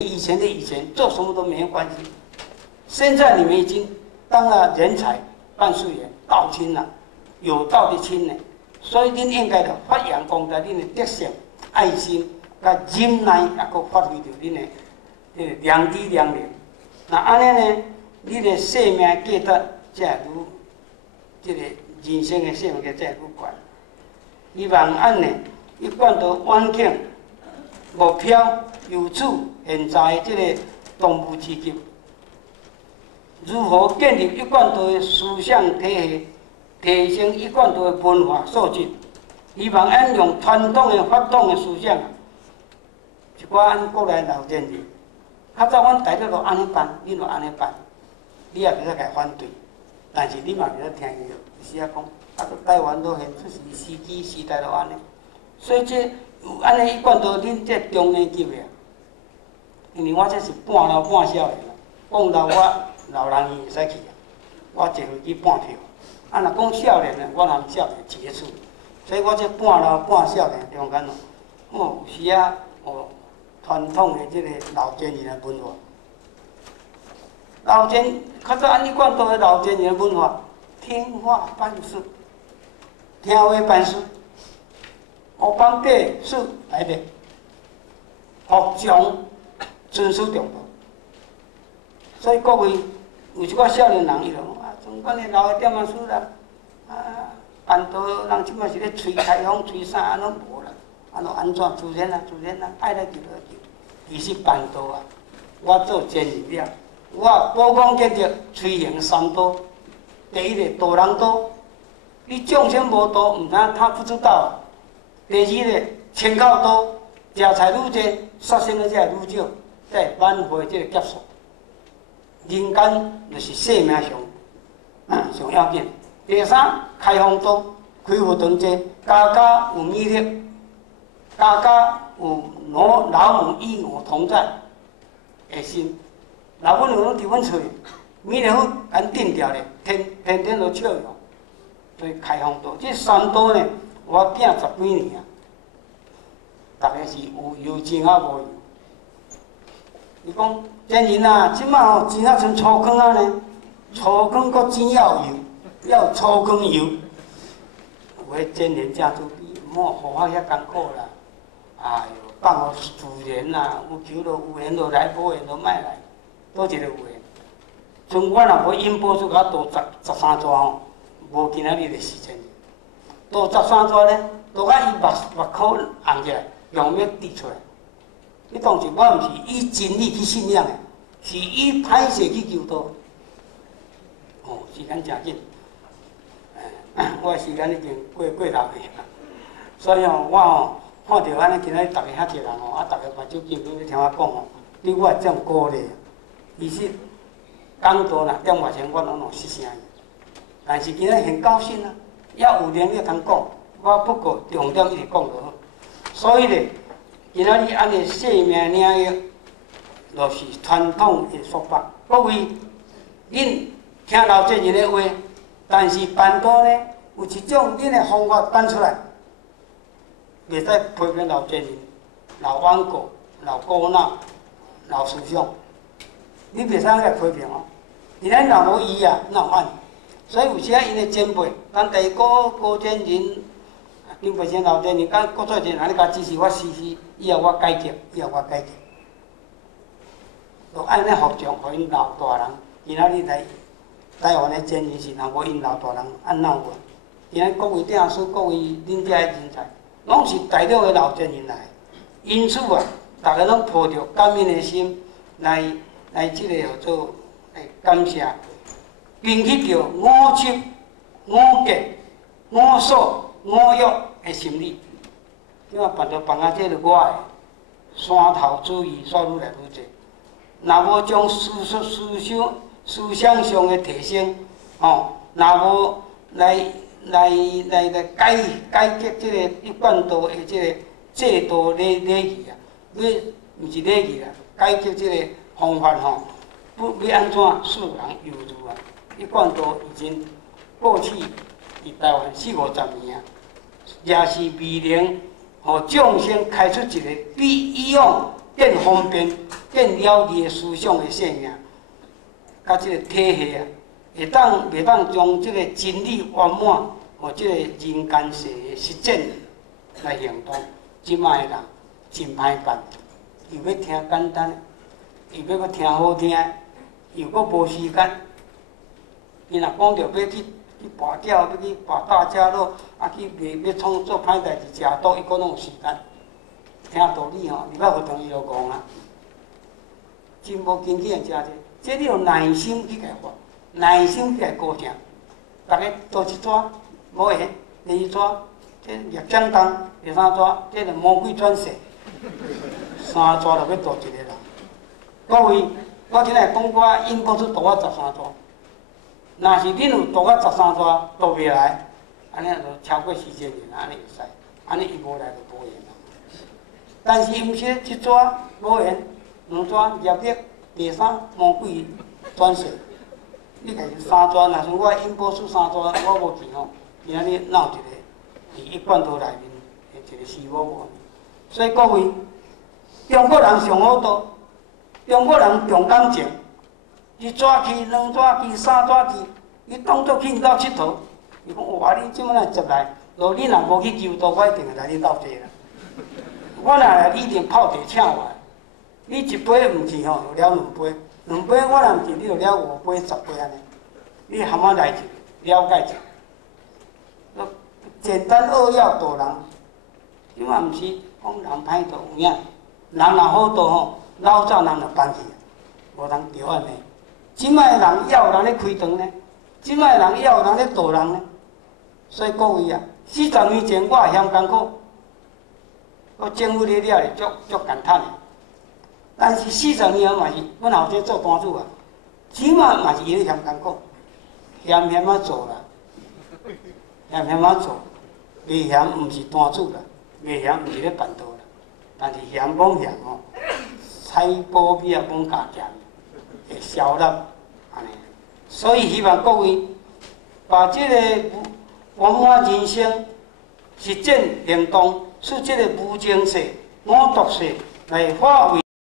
以前的以前，做什么都没有关系。现在你们已经当了人才办事员、道亲了，有道的亲呢，所以恁应该着发扬光大恁的德性、爱心、甲忍耐，也阁发挥着恁的良知良能。那安尼呢，你的生命价值才会愈，这个人生的生命价值才会愈悬。希望按呢，一贯着远景、目标、由此现在的这个动物之级，如何建立一贯道的思想体系，提升一贯道的文化素质？希望按用传统的法统的思想，一寡按过来老前人，较早阮大家都安尼办，恁就安尼办，你也袂使甲反对，但是你嘛袂使听伊个，是啊讲。台湾都现出时机时代就安尼，所以这有安尼一贯到恁这中年级的，因为我这是半老半少年啦，讲老我老人伊会使去啊，我坐飞机半票，啊若讲少年呢，我含少年接触，所以我这半老半少年中间哦，有时啊传统的这个老前人的文化，较早按一贯到的老前人的文化，听话办事。听话办事，黑帮底事来的，服从遵守中道。所以各位有一寡少年人伊就讲啊，总管你老的点啊事啦，啊办道人即摆是咧吹开放吹啥啊拢无啦，啊就安怎自然啊，爱来就来就。其实办道啊，我做前人了，我高光建设推行三道，第一个道人道。你众生无道，唔通他不知道。第二个，钱够多，食菜愈济，杀生的才会愈少，才会挽回这个劫数。人间就是生命上要紧。第三，开放道，开佛堂者，家家有弥勒，家家有老母与我同在的心。老母有伫阮厝，弥勒佛咱定调咧，天都笑容。所以开放道，这三道呢，我行10几年啊，大家是有钱啊无有。伊讲前人啊，即马吼钱啊像粗糠啊呢，粗糠搁钱要有，要粗糠油。有迄前人正主比，莫互我遐艰苦啦。哎哟，放互自然啦，有求就有缘就来，无缘就莫来，倒一个有缘。像我若无因报出甲倒13逝吼。无今仔日的时间，到13逝咧，到甲伊目口红起来，用要滴出来。你当时我毋是以真理去信仰的，是以歹势去求道。哦，时间真紧，我的时间已经过头去，所以吼，我吼看到安尼今仔日逐个遐济人吼，啊，逐个目睭紧紧咧听我讲吼，你我会这样鼓励。其实讲道若点外前，我拢实声。但是今仔很高兴啊，也有能力通讲，我不过重点一直讲就好。所以咧，今仔日安尼生命领域，就是传统的说法。各位，恁听老前人的话，但是办道呢，有一种恁的方法办出来，袂使批评老前人、老顽固、老古老、老思想，你袂使来批评哦。你咱若无伊啊，哪有法？所以有时啊，因的前辈，咱第高前人、张培先老前人，甲国出前人，你甲支持我时，以后我改革，就安尼服从，互因老大人。今仔日来台湾的前人是若无因老大人按怎个？今仔各位鼎师、各位恁遮的人才，拢是大陆的老前人来。因此啊，大家拢抱着感恩的心来即个叫做来感谢。并去着五七、五戒、五锁、五欲的心理，因为办啊，这是我的山头主义所愈来愈济。若无将思想上的提升，若无来改革这个一贯道的这个制度礼仪啊，毋是礼仪啦，改革这个方法吼，要安怎使人有入啊？一贯道已经过去伫台湾40-50年啊，也是未能互众生开出一个比以往更方便、更了义的思想的性命，甲即个体系啊，袂当将即个真理圆满，和即个人间世的实践来行动。即摆的人真歹办，又要听简单的，又要搁听好听的，又搁无时间。伊若讲着要去跋筊，要去跋大家乐，啊去要创做歹代志、食赌，伊搁拢有时间。听道理吼，200个同伊就讲啦，真无经济人食这，这你要耐心去甲发，耐心去甲过程。大家倒一撮，无闲；第二撮，这业掌动；第三撮，这个魔鬼转世；三撮就要倒一个人。各位，我今来讲我因公司倒我13撮，若是恁有倒我13撮倒袂来，安尼就超过4000人，安尼会使，安尼伊无来就无闲啦。但是毋是一撮无闲，两撮业力，第三魔鬼转世。你家己3撮，若像我因保数3撮，我无钱吼，今仔日闹一个，伊罐头内面一个死某某。所以各位，中国人上好多，中国人重感情，一撮去、两撮去、3撮去，伊当作去因兜佚佗。伊讲哇，你即摆来接来，若你若无去求道，我一定会来你兜坐啦。我若来，你一定泡茶请我。你一杯毋是吼，就了2杯，2杯我若毋是，你就了5杯、10杯安尼。你含我来一了解一下。简单扼要度人，即摆毋是讲人歹度有影，人若好度吼，老早人就放弃，无通着安尼。即摆人要有人咧开肠呢，即摆人要有人咧度人呢。所以各位啊，40年前我也嫌艰苦。我政府咧了是足简单的，但是40年后嘛是阮后生做单主啊，起码嘛是伊咧嫌艰苦，嫌啊做啦，嫌啊做，袂嫌毋是单主啦，袂嫌毋是咧办道啦，但是嫌讲嫌吼，采宝米啊讲加减，会消纳安尼，所以希望各位把这个圆满人生实践行动。使这个无情世、五毒世来化为